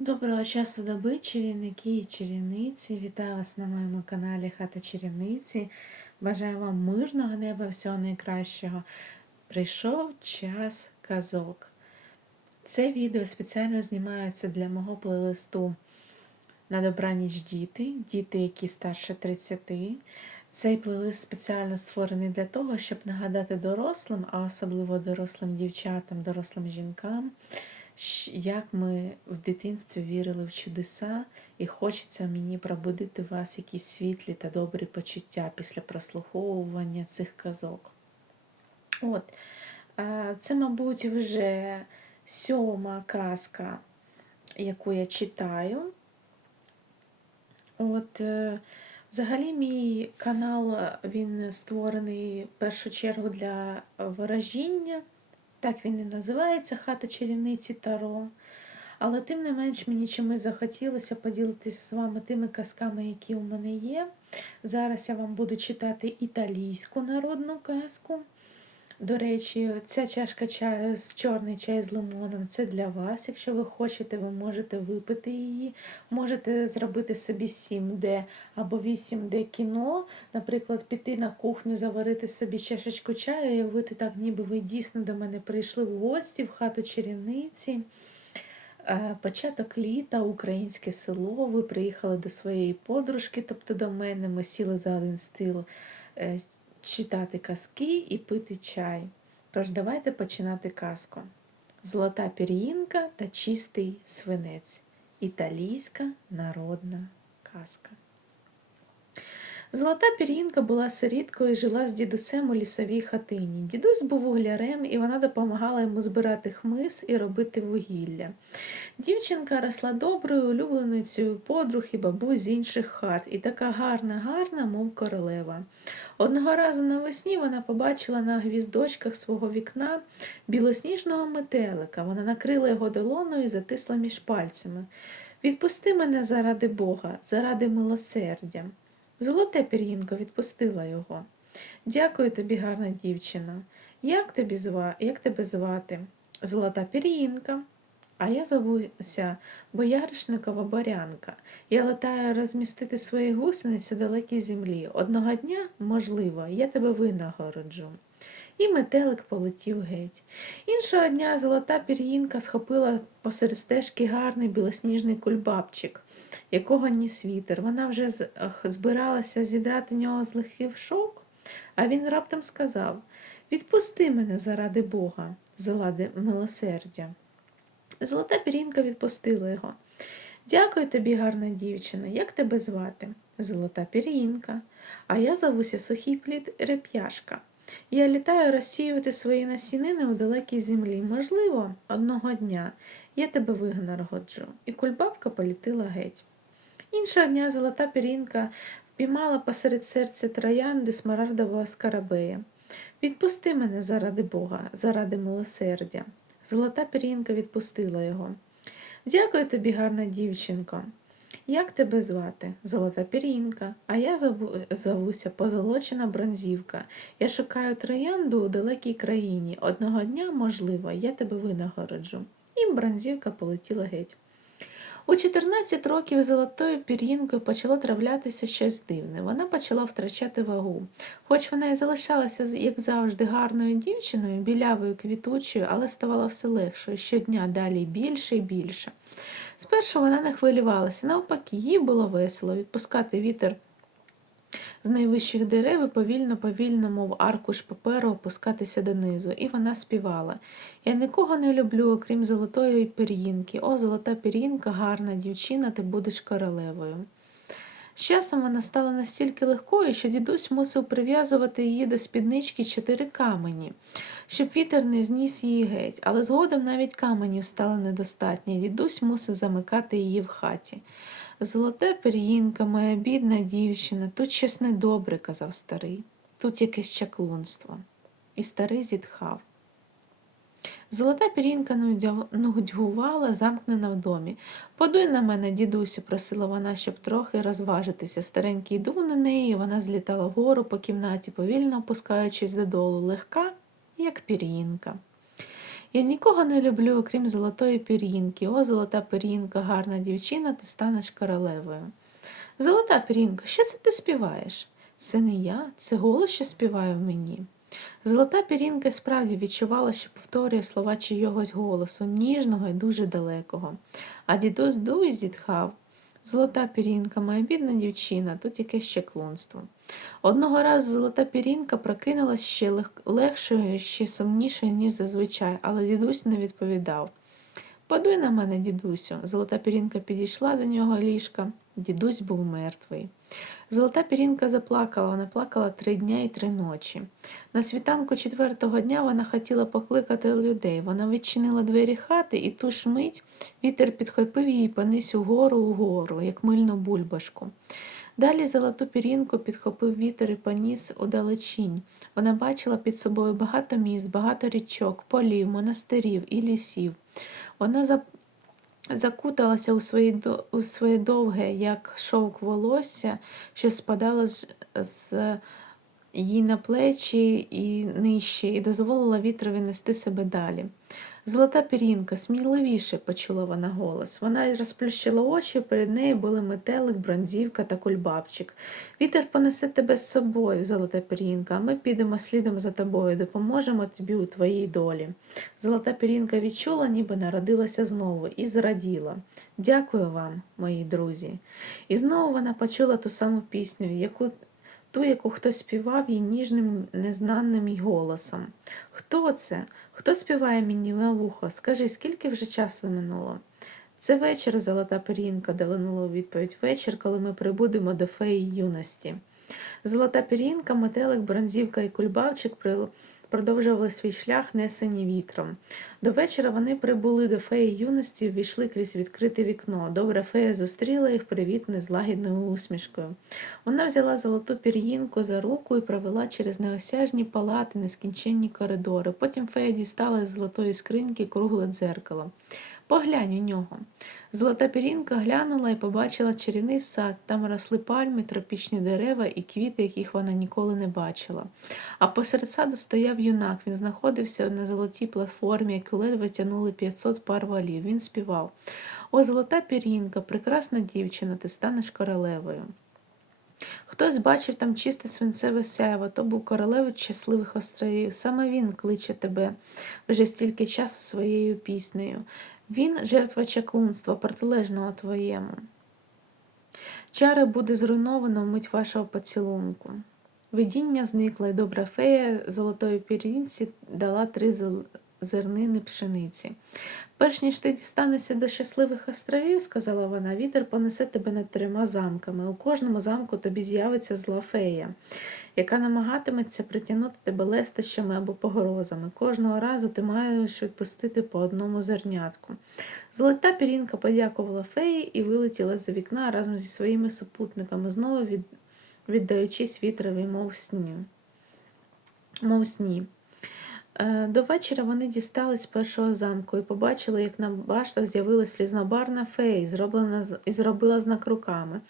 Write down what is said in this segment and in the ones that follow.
Доброго часу доби, чарівники і чарівниці. Вітаю вас на моєму каналі Хата Чарівниці. Бажаю вам мирного неба, всього найкращого. Прийшов час казок. Це відео спеціально знімається для мого плейлисту на добраніч діти, діти, які старше 30. Цей плейлист спеціально створений для того, щоб нагадати дорослим, а особливо дорослим дівчатам, дорослим жінкам, як ми в дитинстві вірили в чудеса, і хочеться мені пробудити в вас якісь світлі та добрі почуття після прослуховування цих казок. От, е, це, мабуть, вже сьома казка, яку я читаю. От, е, взагалі, мій канал е, він створений в першу чергу для ворожіння. Так він і називається Хата чарівниці Таро. Але тим не менш мені чимось захотілося поділитися з вами тими казками, які у мене є. Зараз я вам буду читати італійську народну казку. До речі, ця чашка чаю з чорний чай з лимоном це для вас. Якщо ви хочете, ви можете випити її. Можете зробити собі 7D або 8D кіно, наприклад, піти на кухню, заварити собі чашечку чаю і уявити так, ніби ви дійсно до мене прийшли в гості в хату чарівниці. Е, Початок літа, українське село. Ви приїхали до своєї подружки, тобто до мене. Ми сіли за один стіл е, читати казки і пити чай. Тож давайте починати казку. Золота пір'їнка та чистий свинець. Італійська народна казка. Золота пір'їнка була сиріткою і жила з дідусем у лісовій хатині. Дідусь був углярем, і вона допомагала йому збирати хмиз і робити вугілля. Дівчинка росла доброю, улюбленицею подруг і бабусь з інших хат, і така гарна, гарна, мов королева. Одного разу навесні вона побачила на гвіздочках свого вікна білосніжного метелика. Вона накрила його долоною і затисла між пальцями. Відпусти мене заради Бога, заради милосердя. Золоте пір'їнко відпустила його. Дякую тобі, гарна дівчина. Як тобі зва... Як тебе звати? Золота пір'їнка. А я зовуся Бояришникова Борянка. Я летаю розмістити свої гусениці у далекій землі. Одного дня, можливо, я тебе винагороджу. І метелик полетів геть. Іншого дня золота пір'їнка схопила посеред стежки гарний білосніжний кульбабчик, якого ніс вітер. Вона вже збиралася зідрати нього з лихих шовк, а він раптом сказав Відпусти мене заради Бога, заради милосердя. Золота пірінка відпустила його. Дякую тобі, гарна дівчина. Як тебе звати? Золота пір'їнка. А я зовуся сухий плід реп'яшка. Я літаю розсіювати свої насінини у далекій землі. Можливо, одного дня я тебе винагороджу. І кульбабка політила геть. Іншого дня золота пірінка впіймала посеред серця троянди смарагдового скарабея. Відпусти мене заради Бога, заради милосердя. Золота пірінка відпустила його. Дякую тобі, гарна дівчинко. Як тебе звати? Золота пірінка, а я зову, зовуся позолочена бронзівка. Я шукаю троянду у далекій країні. Одного дня, можливо, я тебе винагороджу. І бронзівка полетіла геть. У 14 років золотою пір'їнкою почало травлятися щось дивне. Вона почала втрачати вагу. Хоч вона і залишалася, як завжди, гарною дівчиною, білявою, квітучою, але ставала все легшою щодня далі більше і більше. Спершу вона не хвилювалася, навпаки, їй було весело відпускати вітер з найвищих дерев і повільно, повільно, мов аркуш паперу, опускатися донизу. І вона співала. Я нікого не люблю, окрім золотої пір'їнки. О, золота пір'їнка, гарна дівчина, ти будеш королевою. З часом вона стала настільки легкою, що дідусь мусив прив'язувати її до спіднички чотири камені, щоб вітер не зніс її геть, але згодом навіть каменів стало недостатньо. Дідусь мусив замикати її в хаті. Золоте пір'їнка, моя бідна дівчина, тут щось недобре, казав старий, тут якесь чаклунство. І старий зітхав. Золота пірінка нудьгувала, замкнена в домі. Подуй на мене, дідусю, просила вона, щоб трохи розважитися. Старенький дув на неї, і вона злітала вгору по кімнаті, повільно опускаючись додолу, легка, як пір'їнка. Я нікого не люблю, окрім золотої пір'їнки. О, золота пір'їнка, гарна дівчина, ти станеш королевою. Золота пір'їнка, що це ти співаєш? Це не я, це голос, що співає в мені. Золота пірінка справді відчувала, що повторює слова чийогось голосу, ніжного і дуже далекого. А дідусь Дуй зітхав. Золота пірінка, моя бідна дівчина, тут якесь ще клунство. Одного разу золота пірінка прокинулась ще лег- легшою, ще сумнішою, ніж зазвичай, але дідусь не відповідав. Подуй на мене, дідусю. Золота пірінка підійшла до нього ліжка. Дідусь був мертвий. Золота пірінка заплакала, вона плакала три дня і три ночі. На світанку четвертого дня вона хотіла покликати людей. Вона відчинила двері хати, і ту ж мить вітер підхопив її і поніс угору угору, як мильну бульбашку. Далі золоту пірінку підхопив вітер і поніс у далечінь. Вона бачила під собою багато міст, багато річок, полів, монастирів і лісів. Вона закуталася у, свої, у своє довге, як шовк волосся, що спадало з, з їй на плечі і нижче, і дозволила вітрові нести себе далі. Золота пірінка, сміливіше, почула вона голос. Вона розплющила очі, перед нею були метелик, бронзівка та кульбабчик. Вітер понесе тебе з собою, золота пірінка, а ми підемо слідом за тобою, допоможемо тобі у твоїй долі. Золота пірінка відчула, ніби народилася знову, і зраділа. Дякую вам, мої друзі. І знову вона почула ту саму пісню, яку ту, яку хтось співав їй ніжним, незнаним голосом. Хто це? Хто співає мені на вухо? Скажи, скільки вже часу минуло? Це вечір, золота пірінка, долинула у відповідь вечір, коли ми прибудемо до феї юності. Золота пірінка, метелик, бронзівка і кульбавчик продовжували свій шлях, несені вітром. До вечора вони прибули до феї юності ввійшли крізь відкрите вікно. Добра фея зустріла їх привітне з лагідною усмішкою. Вона взяла золоту пір'їнку за руку і провела через неосяжні палати, нескінченні коридори. Потім фея дістала з золотої скриньки кругле дзеркало. Поглянь у нього. Золота пірінка глянула і побачила чарівний сад. Там росли пальми, тропічні дерева і квіти, яких вона ніколи не бачила. А посеред саду стояв юнак. Він знаходився на золотій платформі, яку ледве тянули 500 пар валів. Він співав: О, золота пірінка, прекрасна дівчина, ти станеш королевою. Хтось бачив там чисте свинцеве сяйво, то був королевич щасливих островів. Саме він кличе тебе вже стільки часу своєю піснею. Він жертва чаклунства, протилежного твоєму. Чари буде зруйновано мить вашого поцілунку. Видіння зникло, і добра фея золотої пірінці дала три зернини пшениці. Перш ніж ти дістанешся до щасливих островів, сказала вона, вітер понесе тебе над трьома замками. У кожному замку тобі з'явиться зла фея, яка намагатиметься притягнути тебе лестощами або погрозами. Кожного разу ти маєш відпустити по одному зернятку. Золота пірінка подякувала феї і вилетіла за вікна разом зі своїми супутниками, знову від... віддаючись вітрові, мов сні. Мов сні. Е, До вечора вони дістались першого замку і побачили, як на баштах з'явилась різнобарна фея, зроблена і зробила знак руками.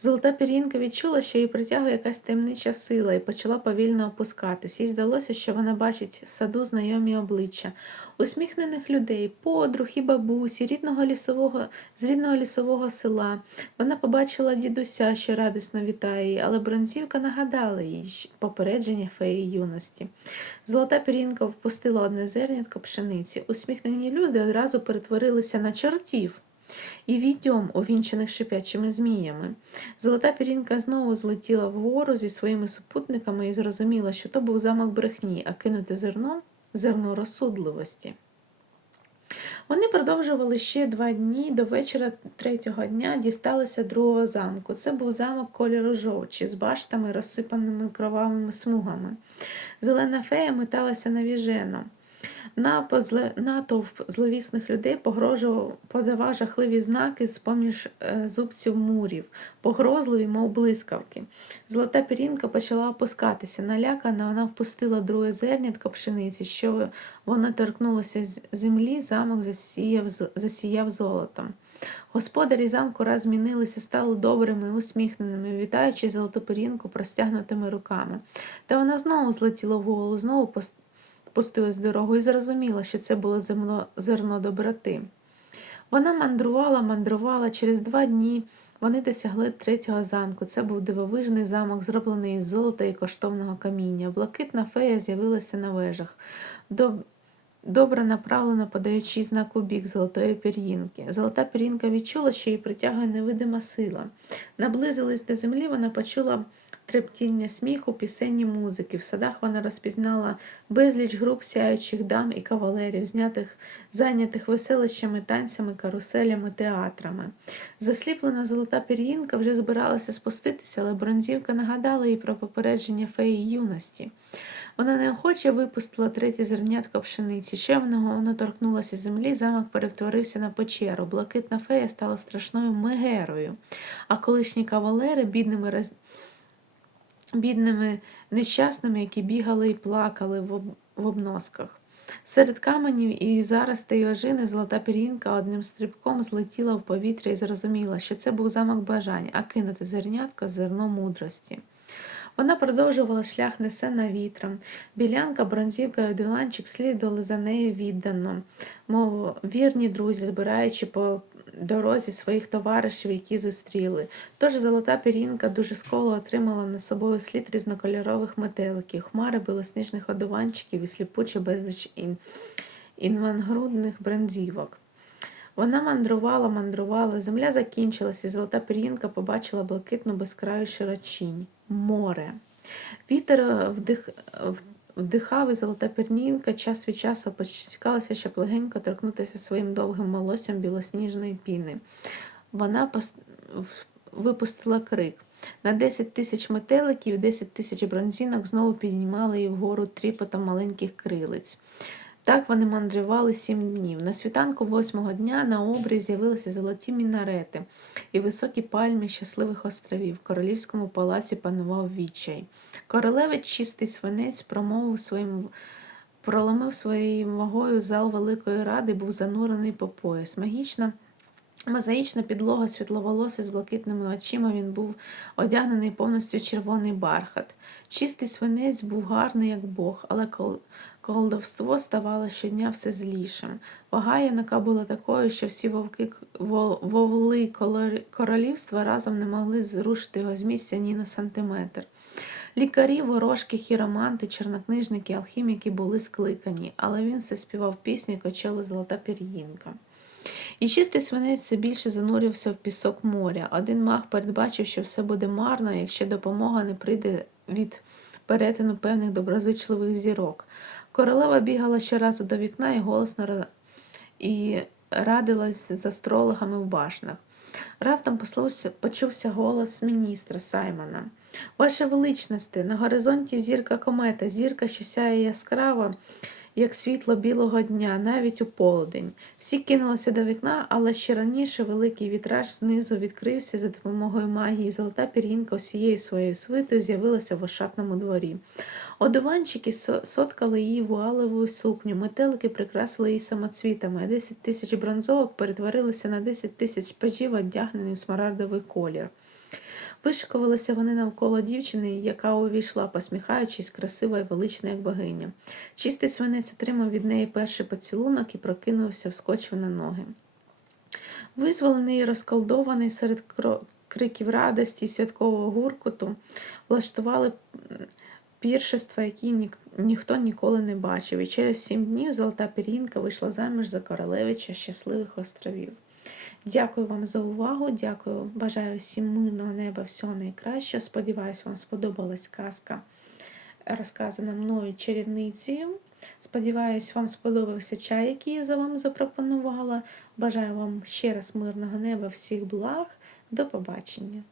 Золота пір'їнка відчула, що її притягує якась таємнича сила, і почала повільно опускатись. Їй здалося, що вона бачить саду знайомі обличчя, усміхнених людей, подруг і бабусі, рідного лісового, з рідного лісового села. Вона побачила дідуся, що радісно вітає її, але бронзівка нагадала їй попередження феї юності. Золота пірінка впустила одне зернятко пшениці. Усміхнені люди одразу перетворилися на чортів і відьом, увінчених шипячими зміями. Золота пірінка знову злетіла вгору зі своїми супутниками і зрозуміла, що то був замок брехні, а кинути зерно зерно розсудливості. Вони продовжували ще два дні. До вечора третього дня дісталися другого замку. Це був замок кольору жовчі з баштами, розсипаними кровавими смугами. Зелена фея металася навіжено. Натовп зловісних людей погрожував, подавав жахливі знаки з поміж е, зубців мурів, погрозливі, мов блискавки. Золота пірінка почала опускатися. Налякана вона впустила друге зернятко пшениці, що воно торкнулося з землі, замок засіяв, засіяв золотом. Господарі замку раз змінилися, стали добрими, усміхненими, вітаючи золоту пірінку простягнутими руками. Та вона знову злетіла вгору, знову пос- пустилась дорогу і зрозуміла, що це було земно, зерно доброти. Вона мандрувала, мандрувала. Через два дні вони досягли третього замку. Це був дивовижний замок, зроблений із золота і коштовного каміння. Блакитна фея з'явилася на вежах. Доб... Добре направлено подаючи знак у бік золотої пір'їнки. Золота пір'їнка відчула, що її притягує невидима сила. Наблизились до землі, вона почула трептіння сміху, пісень і музики. В садах вона розпізнала безліч груп сяючих дам і кавалерів, знятих, зайнятих веселищами, танцями, каруселями, театрами. Засліплена золота пір'їнка вже збиралася спуститися, але бронзівка нагадала їй про попередження феї юності. Вона неохоче випустила третє зернятко пшениці. Ще воно воно торкнулося землі, замок перетворився на печеру. Блакитна фея стала страшною мегерою, а колишні кавалери бідними роз... бідними нещасними, які бігали і плакали в, об... в обносках. Серед каменів і заростей ожини золота пір'їнка одним стрибком злетіла в повітря і зрозуміла, що це був замок бажань, а кинути зернятко зерно мудрості. Вона продовжувала шлях несена вітром. Білянка, бронзівка і одуванчик слідували за нею віддано, мов вірні друзі, збираючи по дорозі своїх товаришів, які зустріли. Тож золота пірінка дуже скоро отримала на собою слід різнокольорових метеликів, хмари білосніжних одуванчиків і сліпуче безліч ін... інвангрудних бронзівок. Вона мандрувала, мандрувала, земля закінчилась, і золота пір'їнка побачила блакитну безкраю широчінь море. Вітер е, вдих, вдихав і золота пір'їнка час від часу почекалася, щоб легенько торкнутися своїм довгим волоссям білосніжної піни. Вона пос... випустила крик. На 10 тисяч метеликів і 10 тисяч бронзінок знову піднімали її вгору тріпотом маленьких крилиць. Так вони мандрували сім днів. На світанку восьмого дня на обрі з'явилися золоті мінарети і високі пальми щасливих островів. В королівському палаці панував відчай. Королевич чистий свинець промовив своїм. Проломив своєю вагою зал Великої Ради, був занурений по пояс. Магічна Мозаїчна підлога світловолосий з блакитними очима він був одягнений повністю червоний бархат. Чистий свинець був гарний, як Бог, але колдовство ставало щодня все злішим. Вага юнака була такою, що всі вовки вовли королівства разом не могли зрушити його з місця ні на сантиметр. Лікарі, ворожки, хіроманти, чорнокнижники, алхіміки були скликані, але він все співав пісню, качоли золота пір'їнка. І чистий свинець все більше занурювався в пісок моря. Один маг передбачив, що все буде марно, якщо допомога не прийде від перетину певних доброзичливих зірок. Королева бігала щоразу до вікна і голосно і радилась з астрологами в башнях. Раптом послався, почувся голос міністра Саймона. Ваше величносте, на горизонті зірка комета, зірка, що сяє яскраво як світло білого дня, навіть у полдень. Всі кинулися до вікна, але ще раніше великий вітраж знизу відкрився за допомогою магії. Золота пір'їнка усією своєю свитою з'явилася в ошатному дворі. Одуванчики соткали її вуалеву сукню, метелики прикрасили її самоцвітами, а 10 тисяч бронзовок перетворилися на 10 тисяч пажів, одягнений в смарагдовий колір. Вишикувалися вони навколо дівчини, яка увійшла, посміхаючись, красива і велична, як богиня. Чистий свинець отримав від неї перший поцілунок і прокинувся, вскочив на ноги. Визволений і розколдований серед криків радості і святкового гуркоту, влаштували піршества, які ні, ніхто ніколи не бачив, і через сім днів золота пір'їнка вийшла заміж за королевича щасливих островів. Дякую вам за увагу. Дякую, бажаю всім мирного неба, всього найкращого. Сподіваюсь, вам сподобалась казка, розказана мною чарівницею. Сподіваюсь, вам сподобався чай, який я за вам запропонувала. Бажаю вам ще раз мирного неба, всіх благ. До побачення!